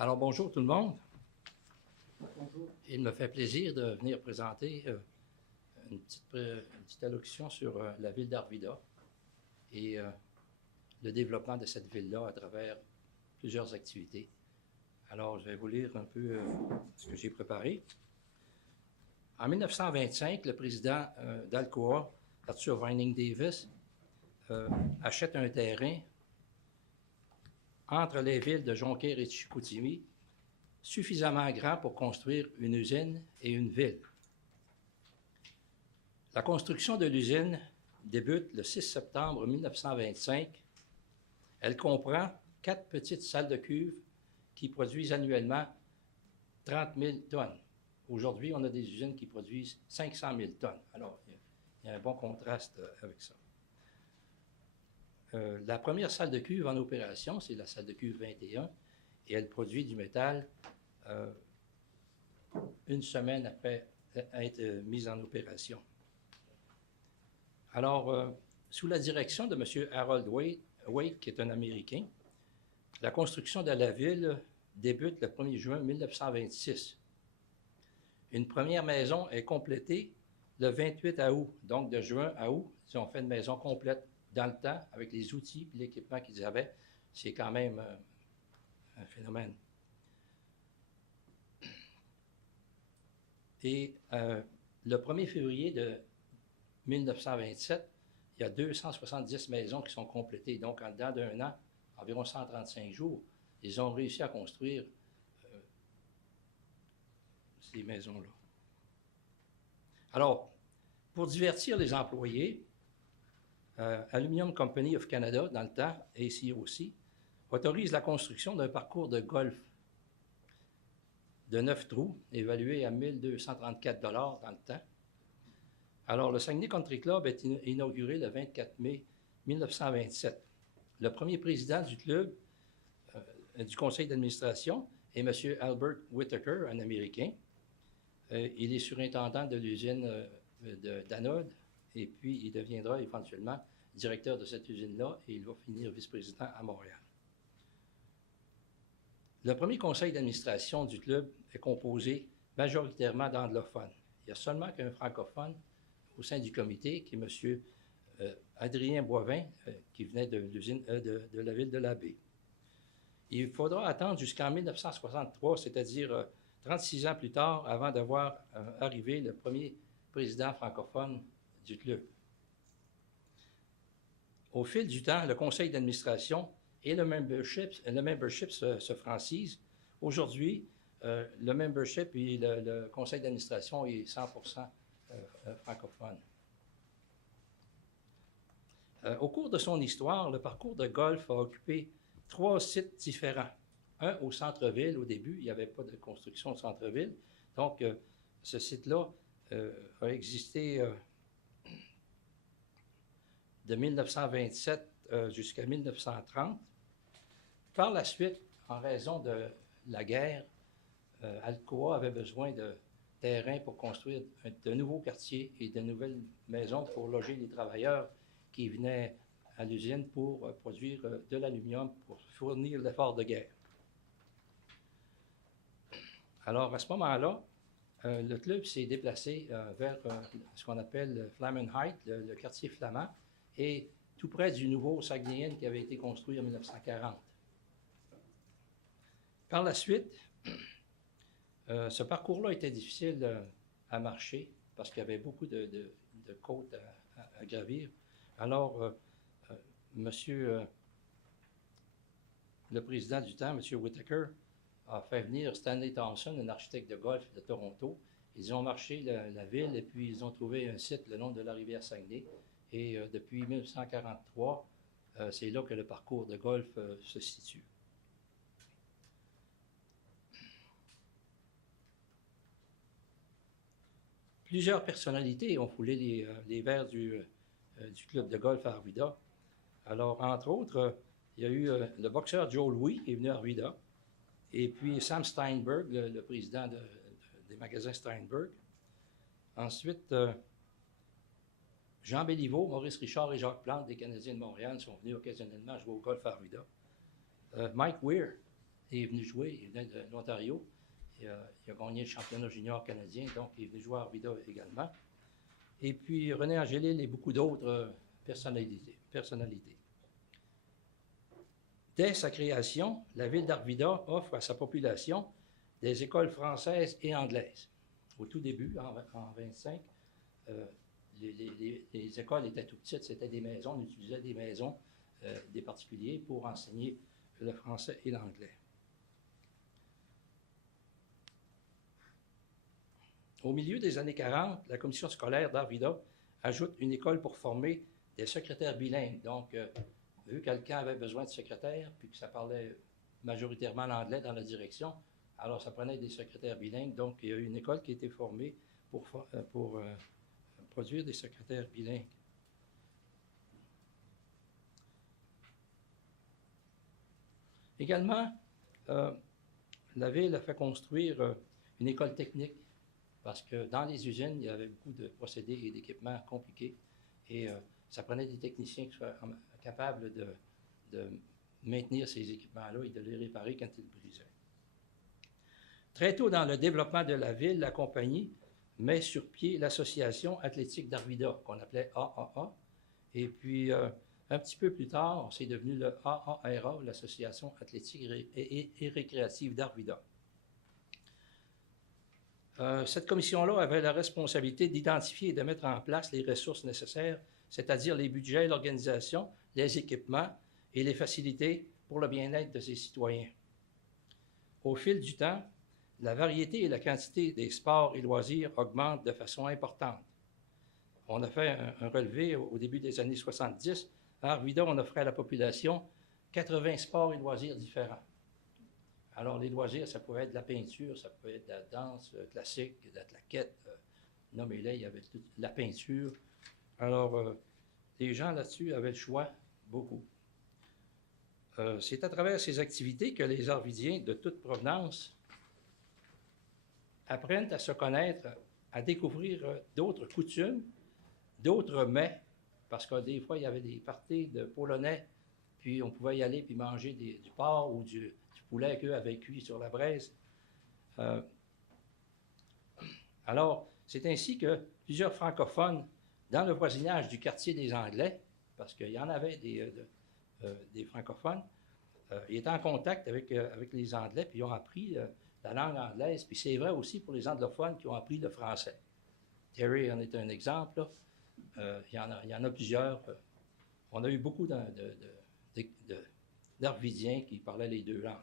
Alors, bonjour tout le monde. Bonjour. Il me fait plaisir de venir présenter une petite allocution sur la ville d'Arvida et le développement de cette ville-là à travers plusieurs activités. Alors, je vais vous lire un peu ce que j'ai préparé. En 1925, le président d'Alcoa, Arthur Vining Davis, achète un terrain entre les villes de Jonquière et de Chicoutimi, suffisamment grand pour construire une usine et une ville. La construction de l'usine débute le 6 septembre 1925. Elle comprend 4 petites salles de cuve qui produisent annuellement 30 000 tonnes. Aujourd'hui, on a des usines qui produisent 500 000 tonnes. Alors, il y a un bon contraste avec ça. La première salle de cuve en opération, c'est la salle de cuve 21, et elle produit du métal une semaine après être mise en opération. Alors, sous la direction de M. Harold Wake, qui est un Américain, la construction de la ville débute le 1er juin 1926. Une première maison est complétée le 28 août, donc de juin à août, ils ont fait une maison complète dans le temps, avec les outils et l'équipement qu'ils avaient. C'est quand même un phénomène. Et le 1er février de 1927, il y a 270 maisons qui sont complétées. Donc, en dedans d'un an, environ 135 jours, ils ont réussi à construire ces maisons-là. Alors, pour divertir les employés, Aluminium Company of Canada, dans le temps, et ici aussi, autorise la construction d'un parcours de golf de 9 trous, évalué à 1 234 $ dans le temps. Alors, le Saguenay Country Club est inauguré le 24 mai 1927. Le premier président du club, du conseil d'administration, est M. Albert Whitaker, un Américain. Il est surintendant de l'usine d'Anode, et puis il deviendra éventuellement directeur de cette usine-là, et il va finir vice-président à Montréal. Le premier conseil d'administration du club est composé majoritairement d'anglophones. Il y a seulement qu'un francophone au sein du comité, qui est M. Adrien Boivin, qui venait de l'usine de la ville de l'Abbé. Il faudra attendre jusqu'en 1963, c'est-à-dire 36 ans plus tard, avant de voir arriver le premier président francophone du club. Au fil du temps, le conseil d'administration et le membership se francisent. Aujourd'hui, le membership et le conseil d'administration est 100% francophone. Au cours de son histoire, le parcours de golf a occupé 3 sites différents. Un au centre-ville, au début, il n'y avait pas de construction au centre-ville. Donc, ce site-là a existé de 1927 jusqu'à 1930. Par la suite, en raison de la guerre, Alcoa avait besoin de terrain pour construire de nouveaux quartiers et de nouvelles maisons pour loger les travailleurs qui venaient à l'usine pour produire de l'aluminium pour fournir l'effort de guerre. Alors, à ce moment-là, le club s'est déplacé vers ce qu'on appelle Flamanheit, le quartier flamand, et tout près du nouveau Saguenayen qui avait été construit en 1940. Par la suite, ce parcours-là était difficile à marcher parce qu'il y avait beaucoup de côtes à gravir. Alors, le président du temps, M. Whitaker, a fait venir Stanley Thompson, un architecte de golf de Toronto. Ils ont marché la ville et puis ils ont trouvé un site le long de la rivière Saguenay. Et depuis 1943, c'est là que le parcours de golf se situe. Plusieurs personnalités ont foulé les verres du club de golf à Arvida. Alors, entre autres, il y a eu le boxeur Joe Louis qui est venu à Arvida, et puis Sam Steinberg, le président des magasins Steinberg. Ensuite, Jean Béliveau, Maurice Richard et Jacques Plante des Canadiens de Montréal sont venus occasionnellement jouer au golf à Arvida. Mike Weir, il est venu jouer, il venait de l'Ontario. Il a gagné le championnat junior canadien, donc il est venu jouer à Arvida également. Et puis René Angélil et beaucoup d'autres personnalités. Dès sa création, la ville d'Arvida offre à sa population des écoles françaises et anglaises. Au tout début, en 1925, les écoles étaient tout petites, c'était des maisons, on utilisait des maisons des particuliers pour enseigner le français et l'anglais. Au milieu des années 40, la commission scolaire d'Arvida ajoute une école pour former des secrétaires bilingues. Donc, vu que quelqu'un avait besoin de secrétaire, puis que ça parlait majoritairement l'anglais dans la direction, alors ça prenait des secrétaires bilingues. Donc, il y a eu une école qui a été formée pour produire des secrétaires bilingues. Également, la ville a fait construire une école technique parce que dans les usines, il y avait beaucoup de procédés et d'équipements compliqués et ça prenait des techniciens qui soient capables de maintenir ces équipements-là et de les réparer quand ils brisaient. Très tôt dans le développement de la ville, la compagnie met sur pied l'Association athlétique d'Arvida, qu'on appelait AAA. Et puis, un petit peu plus tard, c'est devenu le AARA, l'Association athlétique et récréative d'Arvida. Cette commission-là avait la responsabilité d'identifier et de mettre en place les ressources nécessaires, c'est-à-dire les budgets, l'organisation, les équipements et les facilités pour le bien-être de ses citoyens. Au fil du temps, la variété et la quantité des sports et loisirs augmentent de façon importante. On a fait un relevé au début des années 70. À Arvida, on offrait à la population 80 sports et loisirs différents. Alors, les loisirs, ça pouvait être de la peinture, ça pouvait être de la danse classique, de la claquette. Non, mais là, il y avait toute la peinture. Alors, les gens là-dessus avaient le choix, beaucoup. C'est à travers ces activités que les Arvidiens de toute provenance apprennent à se connaître, à découvrir d'autres coutumes, d'autres mets, parce que des fois, il y avait des parties de Polonais, puis on pouvait y aller puis manger du porc ou du poulet qu'eux avaient cuit sur la braise. Alors, c'est ainsi que plusieurs francophones, dans le voisinage du quartier des Anglais, parce qu'il y en avait des francophones, ils étaient en contact avec les Anglais, puis ils ont appris la langue anglaise. Puis c'est vrai aussi pour les anglophones qui ont appris le français. Terry en est un exemple. Il y en a plusieurs. On a eu beaucoup d'Arvidiens qui parlaient les deux langues.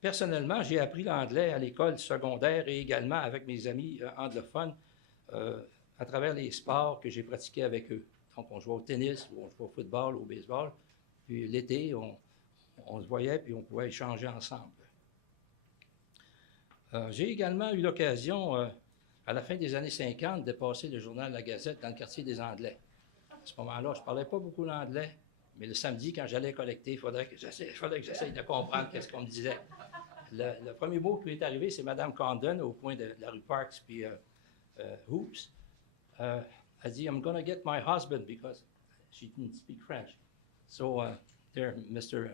Personnellement, j'ai appris l'anglais à l'école secondaire et également avec mes amis anglophones à travers les sports que j'ai pratiqués avec eux. Donc, on jouait au tennis, ou on jouait au football, au baseball. Puis l'été, on se voyait puis on pouvait échanger ensemble. J'ai également eu l'occasion, à la fin des années 50, de passer le journal La Gazette dans le quartier des Anglais. À ce moment-là, je ne parlais pas beaucoup l'anglais, mais le samedi, quand j'allais collecter, il fallait que j'essaye de comprendre ce qu'on me disait. Le premier mot qui est arrivé, c'est Mme Condon, au coin de la rue Parks puis Hoops. Elle dit, I'm going to get my husband because she didn't speak French. So there, Mr.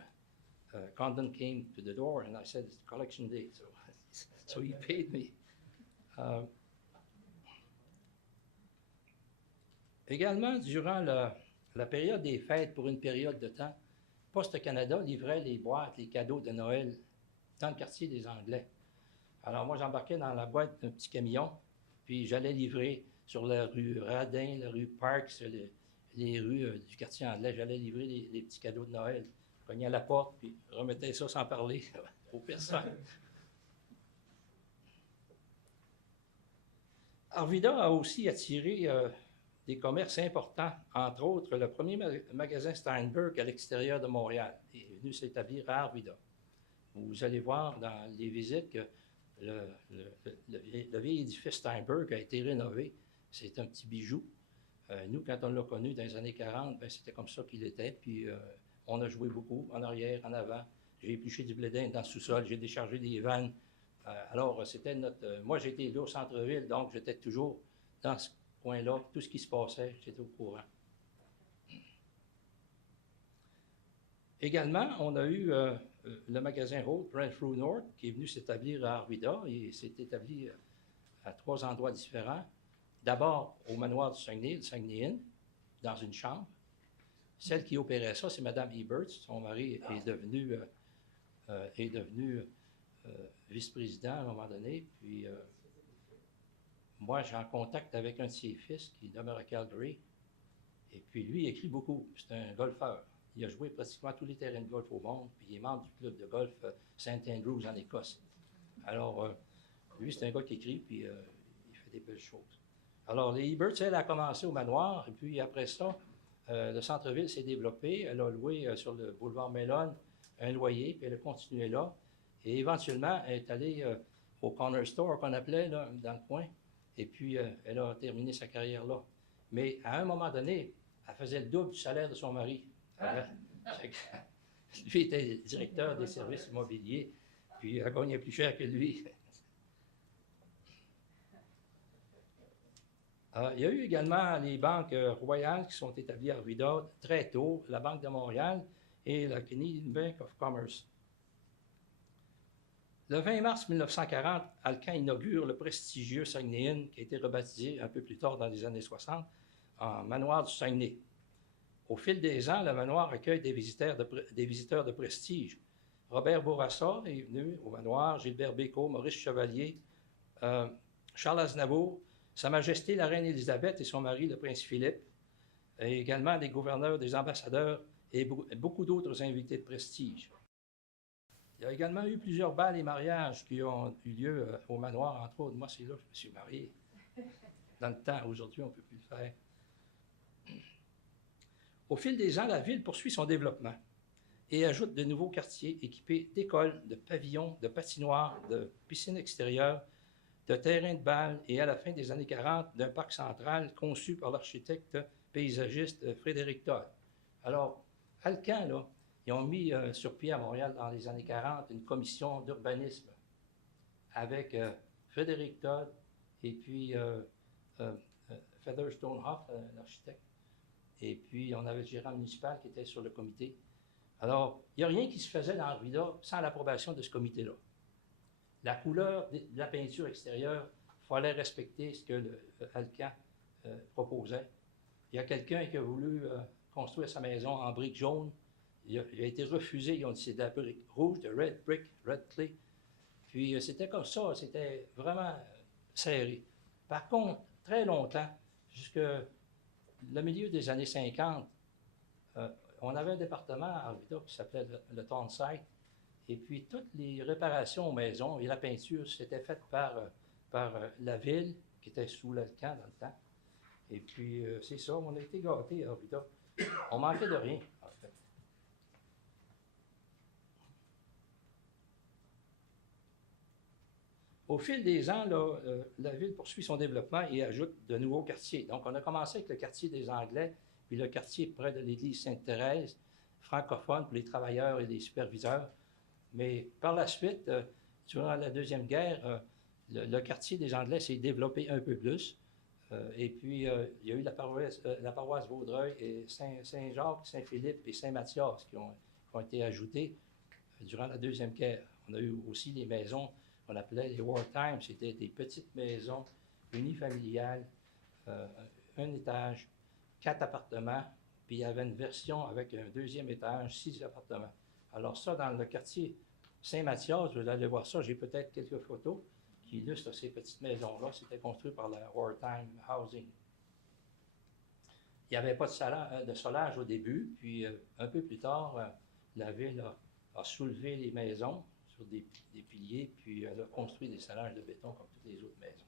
Condon came to the door and I said, it's collection day. So he paid me. Également, durant la période des fêtes, pour une période de temps, Poste Canada livrait les boîtes, les cadeaux de Noël dans le quartier des Anglais. Alors moi, j'embarquais dans la boîte d'un petit camion, puis j'allais livrer sur la rue Radin, la rue Parks, les rues du quartier anglais. J'allais livrer les petits cadeaux de Noël. Je cognais à la porte, puis je remettais ça sans parler aux personnes. Arvida a aussi attiré des commerces importants, entre autres le premier magasin Steinberg à l'extérieur de Montréal. Il est venu s'établir à Arvida. Vous allez voir dans les visites que le vieil édifice Steinberg a été rénové. C'est un petit bijou. Nous, quand on l'a connu dans les années 40, c'était comme ça qu'il était. Puis on a joué beaucoup, en arrière, en avant. J'ai épluché du blé d'Inde dans le sous-sol, j'ai déchargé des vannes. Alors, c'était notre... moi, j'étais élu au centre-ville, donc j'étais toujours dans ce coin-là. Tout ce qui se passait, j'étais au courant. Également, on a eu le magasin Holt, Renfrew North, qui est venu s'établir à Arvida. Il s'est établi à 3 endroits différents. D'abord, au manoir du Saguenay, le Saguenay Inn, dans une chambre. Celle qui opérait ça, c'est Mme Ebert. Son mari est devenu vice-président à un moment donné. Puis, moi, j'ai en contact avec un de ses fils qui demeure à Calgary. Et puis, lui, il écrit beaucoup. C'est un golfeur. Il a joué pratiquement tous les terrains de golf au monde, puis il est membre du club de golf St. Andrews en Écosse. Alors, lui, c'est un gars qui écrit, puis il fait des belles choses. Alors, les Eberts, elle a commencé au manoir, et puis après ça, le centre-ville s'est développé. Elle a loué sur le boulevard Mellon un loyer, puis elle a continué là. Et éventuellement, elle est allée au Corner Store, qu'on appelait, là, dans le coin, et puis elle a terminé sa carrière là. Mais à un moment donné, elle faisait le double du salaire de son mari. Lui était directeur des services immobiliers, puis elle gagnait plus cher que lui. Il y a eu également les banques royales qui sont établies à Arvida très tôt, la Banque de Montréal et la Canadian Bank of Commerce. Le 20 mars 1940, Alcan inaugure le prestigieux Saguenay Inn, qui a été rebaptisé un peu plus tard dans les années 60 en Manoir du Saguenay. Au fil des ans, le manoir accueille des visiteurs de prestige. Robert Bourassa est venu au manoir, Gilbert Bécaud, Maurice Chevalier, Charles Aznavour, Sa Majesté la Reine Élisabeth et son mari, le prince Philippe, et également des gouverneurs, des ambassadeurs et beaucoup d'autres invités de prestige. Il y a également eu plusieurs bals et mariages qui ont eu lieu au manoir, entre autres. Moi, c'est là que je me suis marié. Dans le temps, aujourd'hui, on ne peut plus le faire. Au fil des ans, la ville poursuit son développement et ajoute de nouveaux quartiers équipés d'écoles, de pavillons, de patinoires, de piscines extérieures, de terrains de bal et à la fin des années 40, d'un parc central conçu par l'architecte paysagiste Frédéric Todd. Alors, Alcan, là, ils ont mis sur pied à Montréal dans les années 40 une commission d'urbanisme avec Frédéric Todd et puis Featherstone Hoff, l'architecte. Et puis, on avait le gérant municipal qui était sur le comité. Alors, il n'y a rien qui se faisait dans Arvida sans l'approbation de ce comité-là. La couleur de la peinture extérieure, il fallait respecter ce que Alcan proposait. Il y a quelqu'un qui a voulu construire sa maison en briques jaunes. Il a été refusé. Ils ont dit c'est de la brique rouge, de red brick, red clay. Puis, c'était comme ça. C'était vraiment serré. Par contre, très longtemps, jusque le milieu des années 50, on avait un département à Arvida qui s'appelait le Townsite. Et puis, toutes les réparations aux maisons et la peinture, c'était fait par la ville, qui était sous l'Alcan dans le temps. Et puis, c'est ça, on a été gâtés à Arvida. On manquait de rien, en fait. Au fil des ans, là, la ville poursuit son développement et ajoute de nouveaux quartiers. Donc, on a commencé avec le quartier des Anglais, puis le quartier près de l'église Sainte-Thérèse, francophone pour les travailleurs et les superviseurs. Mais par la suite, durant la Deuxième Guerre, le quartier des Anglais s'est développé un peu plus. Et puis, il y a eu la paroisse Vaudreuil et Saint-Jacques, Saint-Philippe et Saint-Mathias qui ont été ajoutés durant la Deuxième Guerre. On a eu aussi les maisons qu'on appelait les wartime. C'était des petites maisons unifamiliales, un étage, 4 appartements, puis il y avait une version avec un deuxième étage, 6 appartements. Alors ça, dans le quartier Saint-Mathias, vous allez voir ça, j'ai peut-être quelques photos qui illustrent ces petites maisons-là. C'était construit par la Wartime Housing. Il n'y avait pas de solage au début, puis un peu plus tard, la ville a soulevé les maisons sur des piliers, puis elle a construit des solages de béton comme toutes les autres maisons.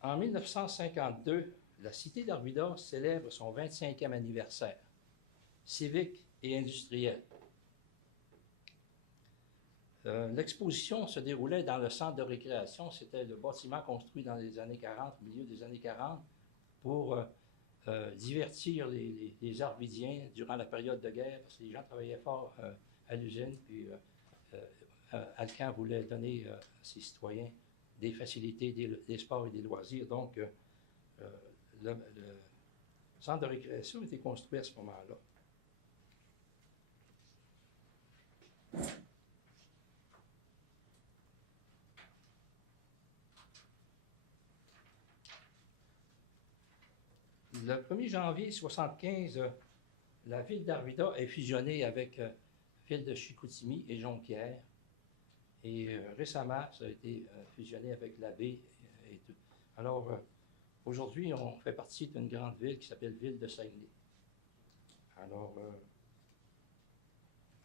En 1952, la cité d'Arvida célèbre son 25e anniversaire civique et industriel. L'exposition se déroulait dans le centre de récréation. C'était le bâtiment construit dans les années 40, au milieu des années 40, pour divertir les Arvidiens durant la période de guerre, parce que les gens travaillaient fort à l'usine, puis Alcan voulait donner à ses citoyens des facilités, des sports et des loisirs. Donc, Le centre de récréation a été construit à ce moment-là. Le 1er janvier 1975, la ville d'Arvida est fusionnée avec la ville de Chicoutimi et Jonquière. Et récemment, ça a été fusionné avec la baie et tout. Alors, aujourd'hui, on fait partie d'une grande ville qui s'appelle Ville de Saguenay. Alors,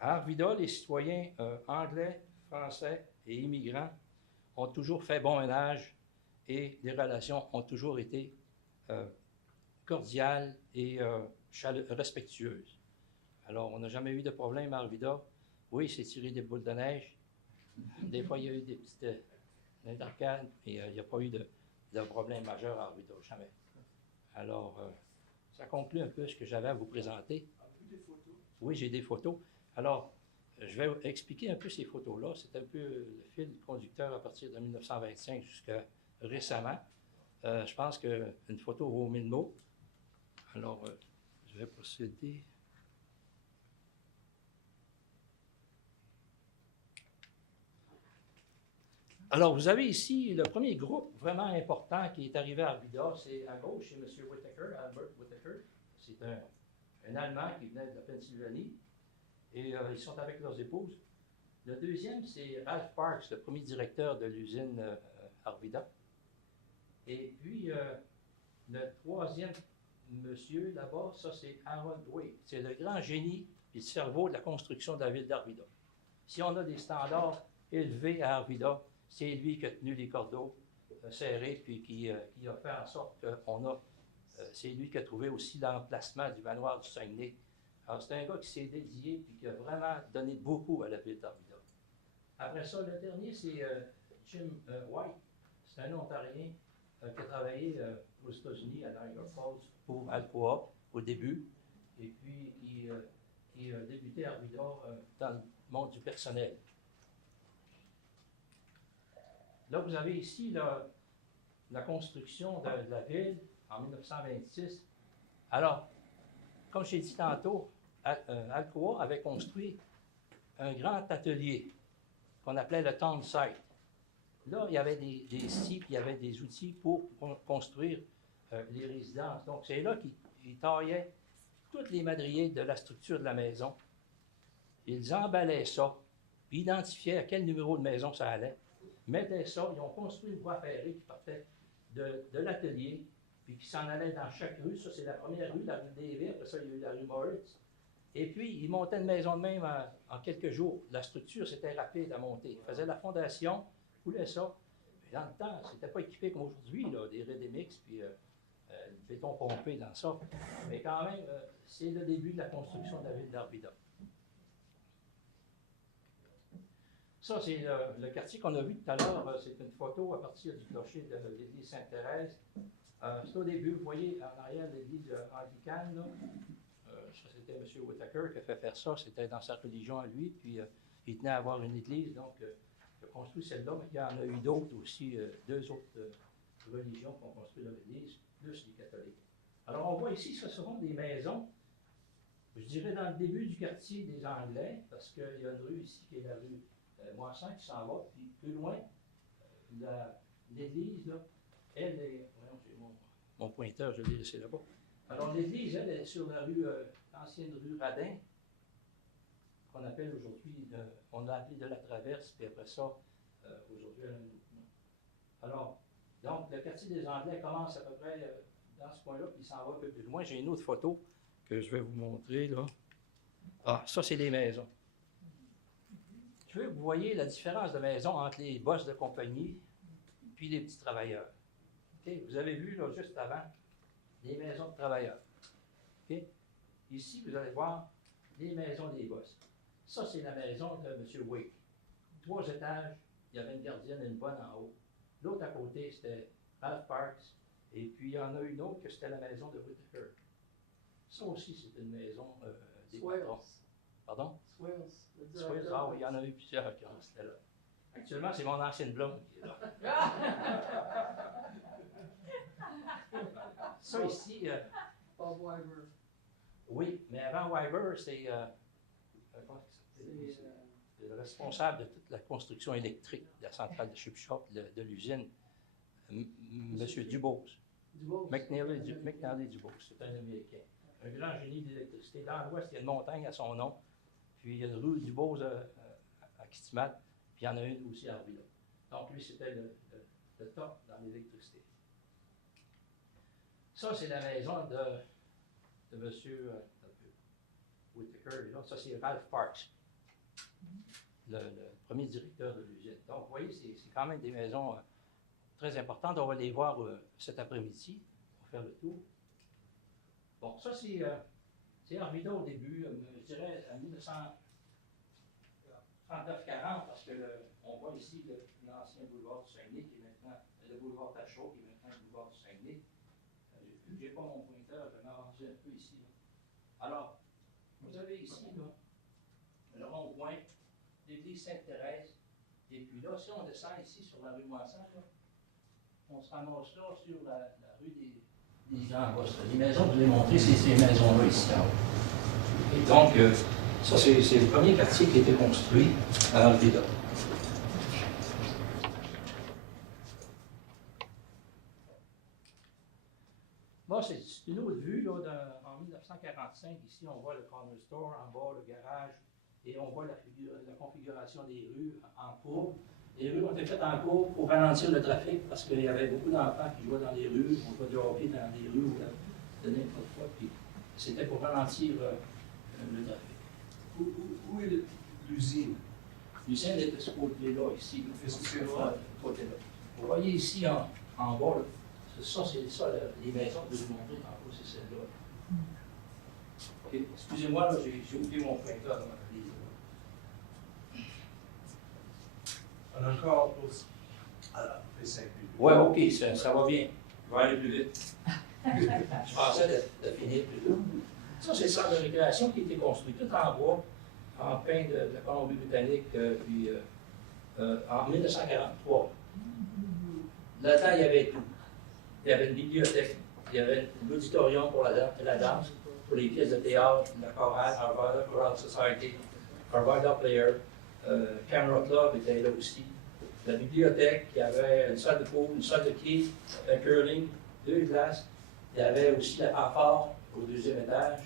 à Arvida, les citoyens anglais, français et immigrants ont toujours fait bon ménage et les relations ont toujours été cordiales et respectueuses. Alors, on n'a jamais eu de problème à Arvida. Oui, c'est tiré des boules de neige. Des fois, il y a eu des petites intercades, mais il n'y a pas eu de problème majeur à Arvida, jamais. Alors, ça conclut un peu ce que j'avais à vous présenter. Avez-vous des photos? Oui, j'ai des photos. Alors, je vais expliquer un peu ces photos-là. C'est un peu le fil conducteur à partir de 1925 jusqu'à récemment. Je pense qu'une photo vaut 1000 mots. Alors, je vais procéder. Alors, vous avez ici le premier groupe vraiment important qui est arrivé à Arvida. C'est à gauche, c'est M. Whittaker, Albert Whittaker. C'est un Allemand qui venait de la Pennsylvanie. Et ils sont avec leurs épouses. Le deuxième, c'est Ralph Parks, le premier directeur de l'usine Arvida. Et puis, le troisième monsieur là-bas, ça c'est Harold Wade. C'est le grand génie et le cerveau de la construction de la ville d'Arvida. Si on a des standards élevés à Arvida, c'est lui qui a tenu les cordeaux serrés, puis qui a fait en sorte qu'on a... c'est lui qui a trouvé aussi l'emplacement du manoir du Saguenay. Alors, c'est un gars qui s'est dédié et qui a vraiment donné beaucoup à la ville d'Arvida. Après ça, le dernier, c'est Jim White. C'est un Ontarien qui a travaillé aux États-Unis, à Niagara Falls, pour Alcoa au début, et puis qui a débuté à Arvida dans le monde du personnel. Là, vous avez ici la construction de la ville en 1926. Alors, comme j'ai dit tantôt, Alcoa avait construit un grand atelier qu'on appelait le Town Site. Là, il y avait des scies, puis il y avait des outils pour construire les résidences. Donc, c'est là qu'ils taillaient toutes les madriers de la structure de la maison. Ils emballaient ça, puis identifiaient à quel numéro de maison ça allait, mettaient ça, ils ont construit une voie ferrée qui partait de l'atelier, puis qui s'en allait dans chaque rue. Ça, c'est la première rue, la rue David. Après ça, il y a eu la rue Moritz. Et puis, ils montaient une maison de même en quelques jours. La structure, c'était rapide à monter. Ils faisaient la fondation, coulaient ça. Puis dans le temps, c'était pas équipé comme aujourd'hui, des ready-mix, puis le béton pompé dans ça. Mais quand même, c'est le début de la construction de la ville d'Arvida. Ça, c'est le quartier qu'on a vu tout à l'heure. C'est une photo à partir du clocher de l'église Sainte-Thérèse. C'est au début, vous voyez, en arrière de l'église anglicane, là. Ça, c'était M. Whittaker qui a fait faire ça. C'était dans sa religion à lui. Puis, il tenait à avoir une église. Donc, il a construit celle-là. Mais il y en a eu d'autres aussi, deux autres religions qui ont construit leur église, plus les catholiques. Alors, on voit ici, ce seront des maisons, je dirais dans le début du quartier des Anglais, parce qu'il y a une rue ici qui est la rue Moisson qui s'en va. Puis, plus loin, l'église, là, elle est... Voyons, j'ai mon pointeur, je l'ai laissé là-bas. Alors, l'église, elle est sur la rue, l'ancienne rue Radin, qu'on appelle aujourd'hui, on l'a appelé de la Traverse, puis après ça, aujourd'hui, elle a un autre nom. Alors, donc, le quartier des Anglais commence à peu près dans ce coin-là, puis il s'en va un peu plus loin. J'ai une autre photo que je vais vous montrer, là. Ah, ça, c'est les maisons. Je veux que vous voyez la différence de maison entre les boss de compagnie puis les petits travailleurs. Okay? Vous avez vu, là, juste avant, les maisons de travailleurs. Okay? Ici, vous allez voir les maisons des boss. Ça, c'est la maison de M. Wake. 3 étages, il y avait une gardienne et une bonne en haut. L'autre à côté, c'était Ralph Parks. Et puis, il y en a une autre que c'était la maison de Whittaker. Ça aussi, c'est une maison des patrons. Pardon? Swales. Swales, ah oui, il y en a eu plusieurs qui étaient là. Actuellement, c'est mon ancienne blonde qui est là. Ça ici, Bob Weiber. Oui, mais avant Weiber, c'est le responsable de toute la construction électrique de la centrale de Chipshop, de l'usine, M. Dubose. McNally Dubose, c'est un Américain. Un grand génie de l'électricité. Dans l'Ouest, il y a une montagne à son nom, puis il y a une rue Dubose à Kitimat, puis il y en a une aussi à Arvida. Donc lui, c'était le top dans l'électricité. Ça, c'est la maison de M. Whitaker. Là, ça, c'est Ralph Parks, le premier directeur de l'usine. Donc, vous voyez, c'est quand même des maisons très importantes. On va les voir cet après-midi. On va faire le tour. Bon, ça, c'est Arvida au début, je dirais en 1939-40, parce qu'on voit ici l'ancien boulevard du Saguenay, qui est maintenant le boulevard Tachot, qui est maintenant le boulevard du Saguenay. Je n'ai pas mon pointeur, je vais m'avancer un peu ici. Là. Alors, vous avez ici là, le rond-point, l'église Sainte-Thérèse, et puis là, si on descend ici sur la rue Moissan, on se ramasse là sur la rue des Ambosses. Les maisons que je vous ai montrées, c'est ces maisons-là ici en haut. Et donc, ça, c'est le premier quartier qui a été construit à Arvida. Bon, c'est une autre vue, là, en 1945. Ici, on voit le corner store en bas, le garage, et on voit la configuration des rues en courbe. Les rues ont été faites en courbe pour ralentir le trafic, parce qu'il y avait beaucoup d'enfants qui jouaient dans les rues, on jouait du hockey dans les rues, ou de n'importe quoi, puis c'était pour ralentir le trafic. Où est l'usine? L'usine est de ce côté-là, ici. Est-ce que c'est là? Côté-là. Vous voyez ici en bas, là, ça, c'est ça, les maisons que je vais vous montrer tantôt, c'est celle-là. Okay. Excusez-moi, là, j'ai oublié mon pointeur dans ma valise. On a encore fait 5 minutes. Oui, OK, ça va bien. Je vais aller plus vite. Je pensais de finir plus tôt. Ça, c'est le centre de récréation qui a été construit tout en bois, en pin de la Colombie-Britannique, puis en 1943. Là-dedans, il y avait tout. Il y avait une bibliothèque, il y avait l'auditorium pour la danse, pour les pièces de théâtre, la chorale, Harvard Choral Society, Harvard Player, Camera Club était là aussi. La bibliothèque, il y avait une salle de pool, une salle de quai, un curling, 2 glaces. Il y avait aussi la fanfare au 2e étage,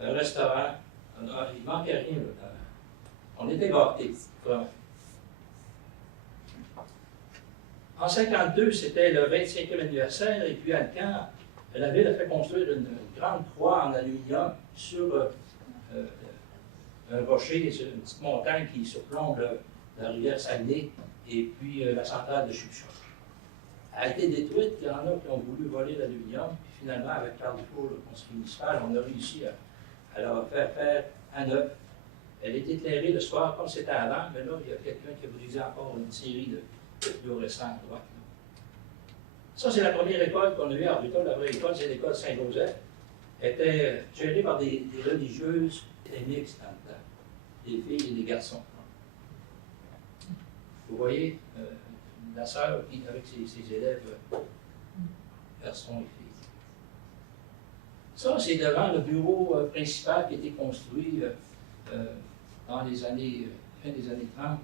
un restaurant. Il ne manquait rien. Là. On était gâtés, vraiment. En 1952, c'était le 25e anniversaire, et puis à Alcan, la ville a fait construire une grande croix en aluminium sur un rocher, sur une petite montagne qui surplombe la rivière Saguenay, et puis la centrale de Chipshop. Elle a été détruite, il y en a qui ont voulu voler l'aluminium, puis finalement, avec Carl Dufour, le conseil municipal, on a réussi à la faire à neuf. Elle est éclairée le soir comme c'était avant, mais là, il y a quelqu'un qui a brisé encore une série de fluorescents à droite. Ça, c'est la première école qu'on a eue à Arvida. La vraie école, c'est l'école Saint-Joseph. Elle était gérée par des religieuses, des mixtes dans le temps, des filles et des garçons. Vous voyez la sœur avec ses élèves, garçons et filles. Ça, c'est devant le bureau principal qui a été construit dans les années, fin des années 30.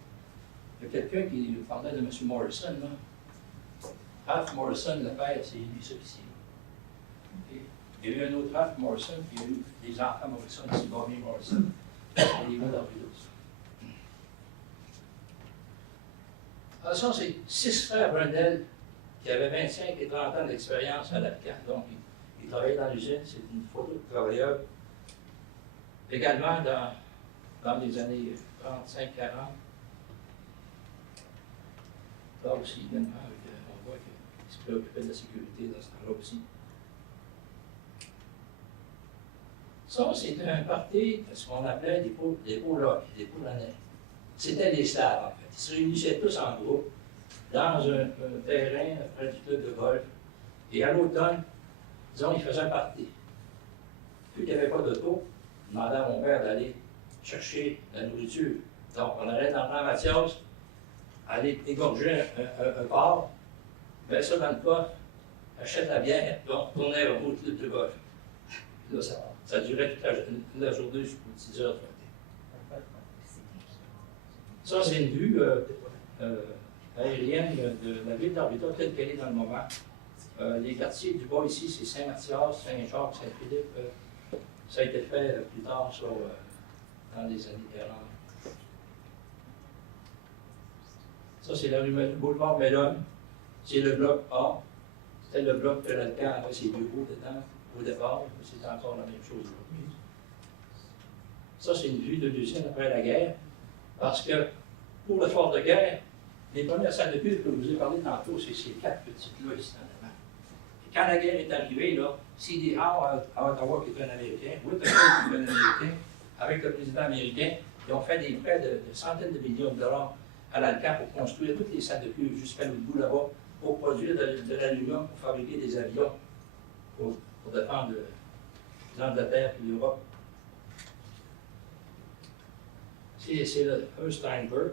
Il y a quelqu'un qui parlait de M. Morrison, là. Ralph Morrison, le père, c'est lui, ça ici. Okay. Il y a eu un autre Ralph Morrison, puis il y a eu des enfants Morrison, ici, Bobby Morrison. Les gars d'Arvida. Alors ça, c'est 6 frères Brundel qui avaient 25 et 30 ans d'expérience à l'Afghan. Donc, ils travaillaient dans l'usine, c'est une photo de travailleurs. Également, dans les années 35-40, là aussi, également, on voit qu'ils se préoccupaient de la sécurité dans ce temps-là aussi. Ça, c'était un parti, ce qu'on appelait des Polocs, des Polonais. C'était des Slaves, en fait. Ils se réunissaient tous en groupe dans un terrain près du club de golf. Et à l'automne, disons, ils faisaient un party. Vu qu'il n'y avait pas d'auto, je demandais à mon père d'aller chercher la nourriture. Donc, on allait dans le Grand Mathias, aller égorger un porc, mettre ça dans le coffre, achète la bière, puis on tournait au club de golf. Là, ça durait toute la journée jusqu'aux 10 heures du matin. Ça, c'est une vue aérienne de la ville d'Arvida telle qu'elle est dans le moment. Les quartiers du bas ici, c'est Saint-Mathias, Saint-Jacques, Saint-Philippe. Ça a été fait plus tard, dans les années 40. Ça, c'est la rue Boulevard Mellon. C'est le bloc A. C'était le bloc que l'Alcan avait ses bureaux dedans au départ. C'est encore la même chose aujourd'hui. Ça, c'est une vue de l'usine après la guerre. Parce que pour le fort de guerre, les premières salles de culte que je vous ai parlé tantôt, c'est ces 4 petites-là ici en avant. Et quand la guerre est arrivée, là, C.D. Howe à Ottawa, qui est un Américain, Whittaker, qui est un Américain, avec le président américain, ils ont fait des prêts de centaines de millions de dollars à l'Alcan pour construire toutes les salles de culte jusqu'à l'autre bout là-bas, pour produire de l'aluminium, pour fabriquer des avions, pour défendre l'Angleterre et l'Europe. C'est le fameux Steinberg.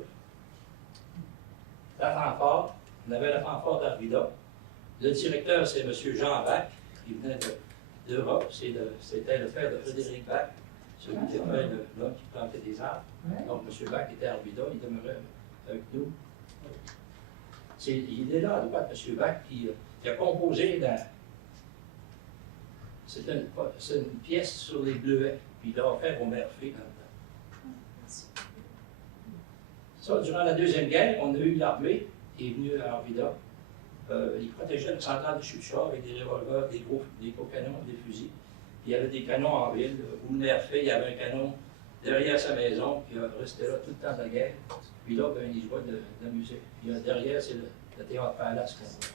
La fanfare, on avait la fanfare d'Arvida. Le directeur, c'est M. Jean Bach, qui venait d'Europe. C'était le frère de Frédéric Bach, celui qui était l'homme qui plantait des arbres. Donc, M. Bach était à Arvida, il demeurait avec nous. Il est là à droite, M. Bach, qui a composé c'est une pièce sur les bleuets, puis il l'a offert au maire Fay. Ça, durant la Deuxième Guerre, on a eu l'armée qui est venue à Arvida. Ils protégeaient le central de Chouchard avec des revolvers, des gros canons, des fusils. Puis il y avait des canons en ville. Où le maire Fay, il y avait un canon derrière sa maison, qui restait là tout le temps de la guerre. Puis là, ben, il jouait de la musique. Puis derrière, c'est le théâtre Palace qu'on voit.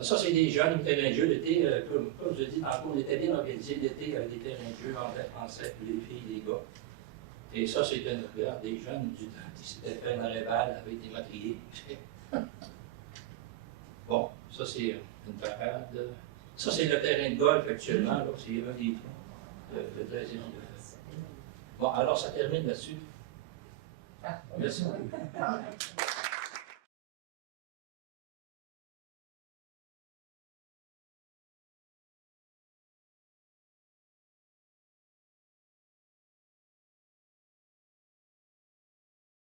Ça, c'est des jeunes au terrain de jeu. L'été, comme je dis tantôt, on était bien organisé l'été, il y avait des terrains de jeu anglais, français, les filles, les gars. Et ça, c'était des jeunes du temps qui s'étaient fait un arrêt-balle avec des matriers. Bon, ça, c'est une parade. Ça, c'est le terrain de golf actuellement. C'est un des le 13e. Bon, alors, ça termine là-dessus. Merci beaucoup.